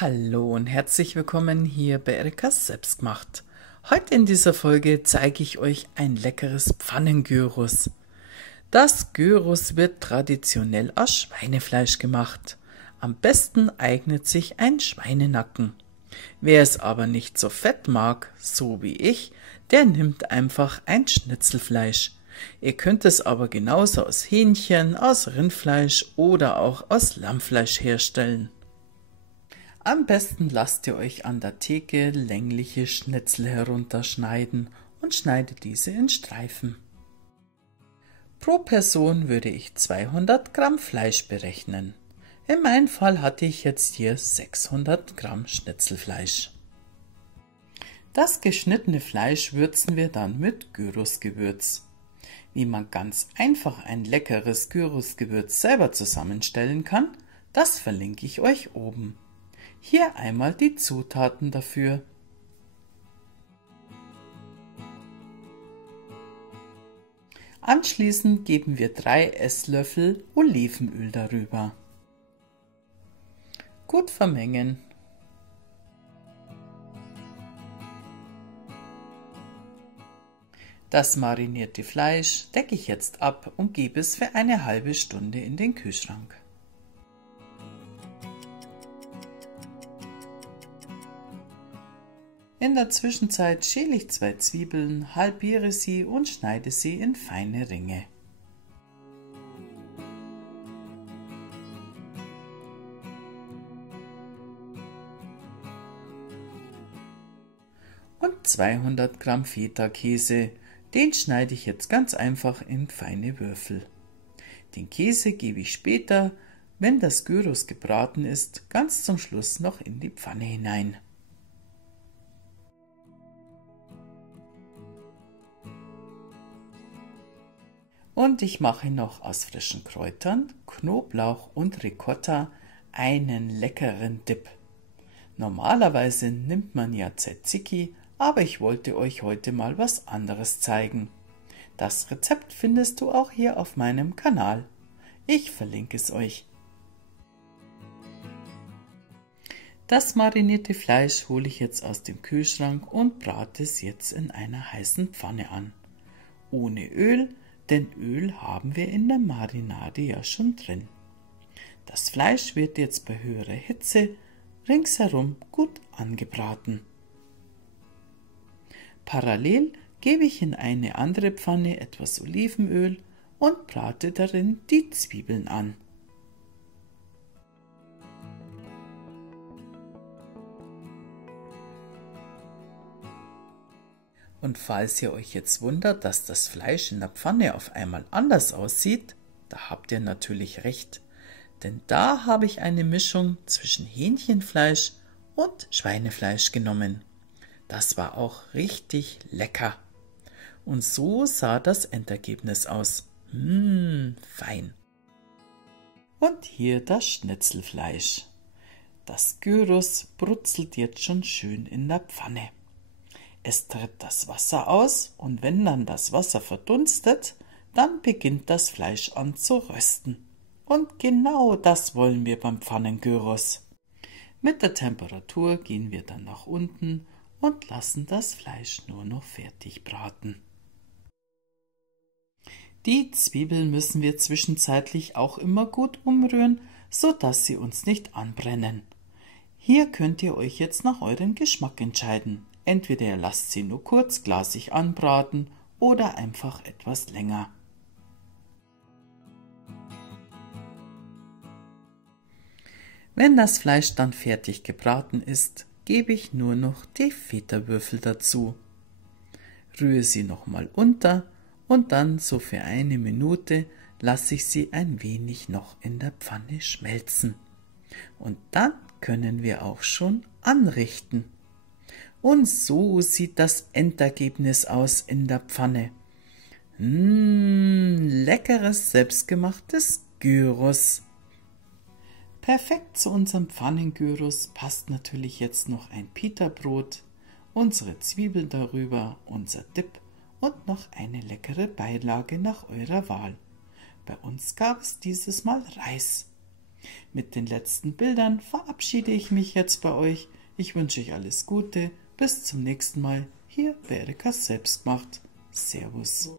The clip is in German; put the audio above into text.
Hallo und herzlich willkommen hier bei Erikas Selbstgemacht. Heute in dieser Folge zeige ich euch ein leckeres Pfannengyros. Das Gyros wird traditionell aus Schweinefleisch gemacht. Am besten eignet sich ein Schweinenacken. Wer es aber nicht so fett mag, so wie ich, der nimmt einfach ein Schnitzelfleisch. Ihr könnt es aber genauso aus Hähnchen, aus Rindfleisch oder auch aus Lammfleisch herstellen. Am besten lasst ihr euch an der Theke längliche Schnitzel herunterschneiden und schneidet diese in Streifen. Pro Person würde ich 200 Gramm Fleisch berechnen. In meinem Fall hatte ich jetzt hier 600 Gramm Schnitzelfleisch. Das geschnittene Fleisch würzen wir dann mit Gyrosgewürz. Wie man ganz einfach ein leckeres Gyrosgewürz selber zusammenstellen kann, das verlinke ich euch oben. Hier einmal die Zutaten dafür. Anschließend geben wir 3 Esslöffel Olivenöl darüber. Gut vermengen. Das marinierte Fleisch decke ich jetzt ab und gebe es für eine halbe Stunde in den Kühlschrank. In der Zwischenzeit schäle ich 2 Zwiebeln, halbiere sie und schneide sie in feine Ringe. Und 200 Gramm Feta-Käse, den schneide ich jetzt ganz einfach in feine Würfel. Den Käse gebe ich später, wenn das Gyros gebraten ist, ganz zum Schluss noch in die Pfanne hinein. Und ich mache noch aus frischen Kräutern, Knoblauch und Ricotta einen leckeren Dip. Normalerweise nimmt man ja Tzatziki, aber ich wollte euch heute mal was anderes zeigen. Das Rezept findest du auch hier auf meinem Kanal. Ich verlinke es euch. Das marinierte Fleisch hole ich jetzt aus dem Kühlschrank und brate es jetzt in einer heißen Pfanne an. Ohne Öl, denn Öl haben wir in der Marinade ja schon drin. Das Fleisch wird jetzt bei höherer Hitze ringsherum gut angebraten. Parallel gebe ich in eine andere Pfanne etwas Olivenöl und brate darin die Zwiebeln an. Und falls ihr euch jetzt wundert, dass das Fleisch in der Pfanne auf einmal anders aussieht, da habt ihr natürlich recht, denn da habe ich eine Mischung zwischen Hähnchenfleisch und Schweinefleisch genommen. Das war auch richtig lecker. Und so sah das Endergebnis aus. Fein. Und hier das Schnitzelfleisch. Das Gyros brutzelt jetzt schon schön in der Pfanne. Es tritt das Wasser aus und wenn dann das Wasser verdunstet, dann beginnt das Fleisch an zu rösten. Und genau das wollen wir beim Pfannengyros. Mit der Temperatur gehen wir dann nach unten und lassen das Fleisch nur noch fertig braten. Die Zwiebeln müssen wir zwischenzeitlich auch immer gut umrühren, sodass sie uns nicht anbrennen. Hier könnt ihr euch jetzt nach eurem Geschmack entscheiden. Entweder ihr lasst sie nur kurz glasig anbraten oder einfach etwas länger. Wenn das Fleisch dann fertig gebraten ist, gebe ich nur noch die Feta-Würfel dazu. Rühre sie nochmal unter und dann so für eine Minute lasse ich sie ein wenig noch in der Pfanne schmelzen. Und dann können wir auch schon anrichten. Und so sieht das Endergebnis aus in der Pfanne. Leckeres selbstgemachtes Gyros. Perfekt zu unserem Pfannengyros passt natürlich jetzt noch ein Pita-Brot, unsere Zwiebeln darüber, unser Dip und noch eine leckere Beilage nach eurer Wahl. Bei uns gab es dieses Mal Reis. Mit den letzten Bildern verabschiede ich mich jetzt bei euch. Ich wünsche euch alles Gute. Bis zum nächsten Mal hier bei Erikas Selbstgemacht. Servus.